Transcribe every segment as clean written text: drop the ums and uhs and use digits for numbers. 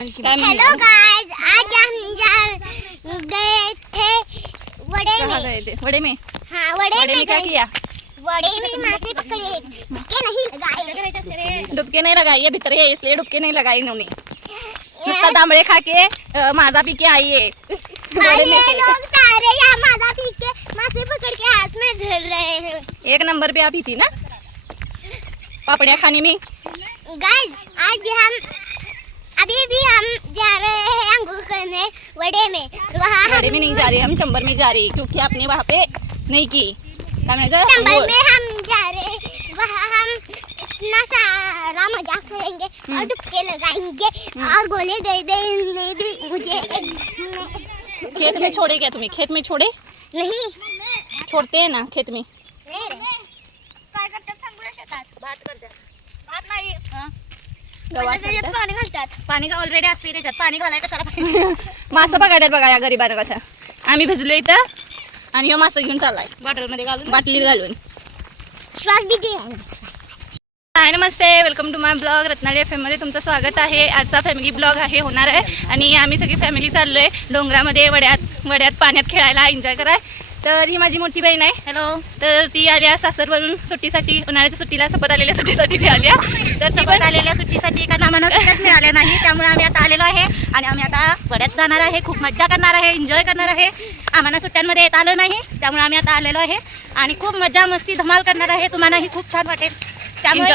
Hello guys, आज हम गए थे वड़े में। गए थे वड़े में? हाँ, वड़े में क्या किया? वड़े में माछी पकड़े, डुबके नहीं लगाए। डुबके नहीं लगाई है, भीतर है इसलिए डुबके नहीं लगाई इन्होंने। नुसता दामड़े खा के माजा पी के आई है वड़े में से। लोग सारे यहाँ माजा पी के माछी पकड़ के हाथ में धर रहे हैं। एक नंबर पे आप ही थी ना पापड़िया खाने में। गाइस, आज हम अभी भी हम जा रहे हैं अंगूर करने वड़े में। वहाँ वड़े में नहीं जा रहे, हम चंबर में जा रहे क्योंकि आपने वहाँ पे नहीं की। चंबल में हम जा रहे हैं, वहाँ हम इतना सारा मजाक करेंगे और डुबके लगाएंगे और गोले दे देंगे भी मुझे। खेत में छोड़े क्या तुम्हें? खेत में छोड़े नहीं, छोड़ते हैं ना खेत में। पाणी का ऑलरेडी असते त्याच्यात, पाणी घालाय कशाला? मासा बघायला बघा या गरीबानं कसं. आम्ही भिजलो इथं आणि ह्यो मासा घेऊन चाललाय बॉटल मध्ये घालून. बाटलीत घालून. श्वास दीदी हाय, नमस्ते, welcome to my blog. Ratnali FM मध्ये तुमचं स्वागत आहे. आजचा फॅमिली ब्लॉग आहे होणार आहे आणि आम्ही सगळी फॅमिली चाललोय डोंगरामध्ये वड्यात पाण्यात खेळायला, एन्जॉय कराय. तर ही माझी मोठी बहीण आहे. हॅलो. तर ती आल्या सासरवरून सुट्टीसाठी, उन्हाळ्याच्या सुट्टीला, सपत आलेल्या सुट्टीसाठी ती आल्या. तर सोबत आलेल्या सुट्टीसाठी एका नामानं सुट्ट्याच मिळाल्या नाही, त्यामुळे आम्ही आता आलेलो आहे आणि आम्ही आता वड्यात जाणार आहे. खूप मज्जा करणार आहे, एन्जॉय करणार आहे. आम्हाला सुट्ट्यांमध्ये येत आलं नाही, त्यामुळे आम्ही आता आलेलो आहे आणि खूप मज्जा मस्ती धमाल करणार आहे. तुम्हालाही खूप छान वाटेल, त्यामुळे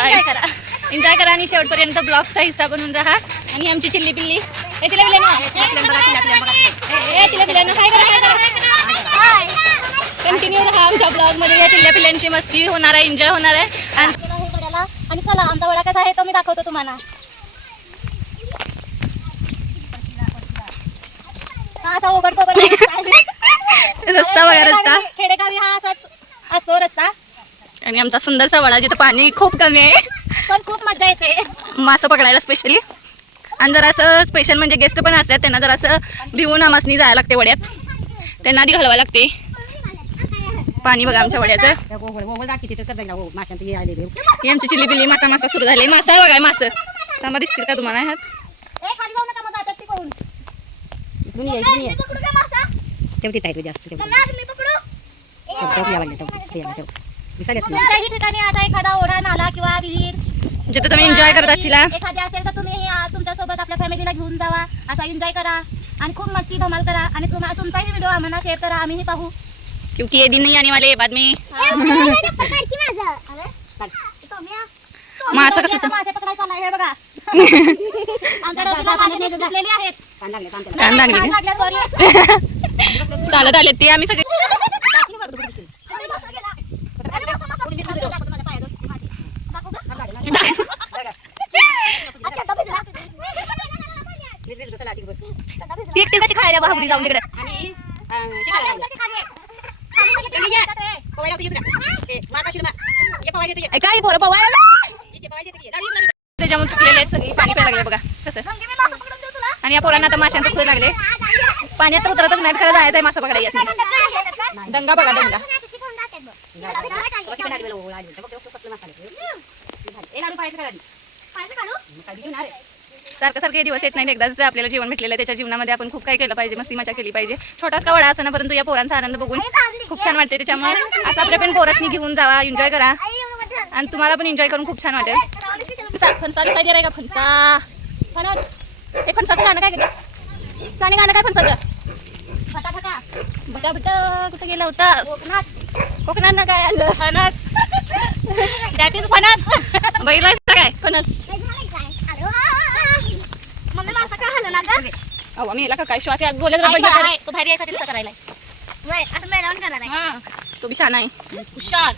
एन्जॉय करा आणि शेवटपर्यंत ब्लॉगचा हिस्सा बनून राहा. आणि आमची चिल्ली पिल्ली कंटिन्यू राहा आमच्या ब्लॉगमध्ये. या चिल्ल्या पिल्ल्यांची मस्ती होणार आहे, एन्जॉय होणार आहे. आणि चला, आमचा वडा कसा आहे तो मी दाखवतो तुम्हाला. हा असा ओबडधोबड रस्ता बघा, रस्ता. खेडेगावी हा असाच असतो रस्ता. आणि आमचा सुंदरचा वडा जिथं पाणी खूप कमी आहे, पण खूप मजा येते मासं पकडायला स्पेशली. आणि जरा असं स्पेशल म्हणजे गेस्ट पण असतात, त्यांना जरा असं भिवून आमासनी जायला लागते वड्यात, त्यांना आधी घालवायला लागते. पाणी बघा आमच्या वड्याचं. ही आमची चिल्ली पिल्ली मासा सुरू झाले. मासा बघा, मासं थांबा, दिसतील का तुम्हाला ह्यात? तुमच्याही ठिकाणी असा एखादा ओढा, नाला किंवा विहीर जिथे तुम्ही एन्जॉय करत असला, एखादी असेल तर तुम्ही तुमच्यासोबत आपल्या फॅमिलीला घेऊन जावा, असा एन्जॉय करा आणि खूप मस्ती धमाल करा. आणि तुमचाही व्हिडिओ आम्हाला शेअर करा, आम्हीही पाहू. क्योंकि ये दिन नहीं आने वाले बाद में. मासा कसं मासे पकडायला चाललाय हे बघा. आमच्या डोक्याला पाणी दिसलेली आहेत. कान लागले सॉरी. चालत आले ते आम्ही सगळे. ती एकटी कशी खायला बाहुली जाऊन तिकडे. काय पोरं पवायला त्याच्यामुळे थकलेले आहेत सगळी, पाणी प्यायला लागले बघा कसं. आणि या पोरांना आता माशांचं खूप लागले. पाण्यात तर उतरतच नाहीत, खरं जायचं आहे मासा पकडायला. दंगा बघा, दंगा. सारखं हे दिवस येत नाही. एकदाच आपल्याला जीवन भेटलेलं आहे, त्याच्या जीवनामध्ये आपण खूप काही केलं पाहिजे, मस्ती मजा केली पाहिजे. छोटाच का वडा असं, परंतु या पोरांचा आनंद बघून खूप छान वाटते. त्याच्यामुळे असं आपल्या पण पोरांनी घेऊन जावा, एन्जॉय करा आणि तुम्हाला पण एन्जॉय करून खूप छान वाटेल. फणसा दिखाई दे का? फणसा, फणस. हे फणसाचं गाणं काय करते? गाणं काय फणसाचं? फटाफटा बटा बटा कुठं गेला होता? कोकणात ना काय आलं? फणस. दॅट इज फणस. बघितलं काय फणस? मम्मी मासा का हलला का? अहो आम्ही याला का काय श्वास बोलत तो भारी यासाठी करायला असं मैदान करणार आहे. तो बी छान आहे, हुशार.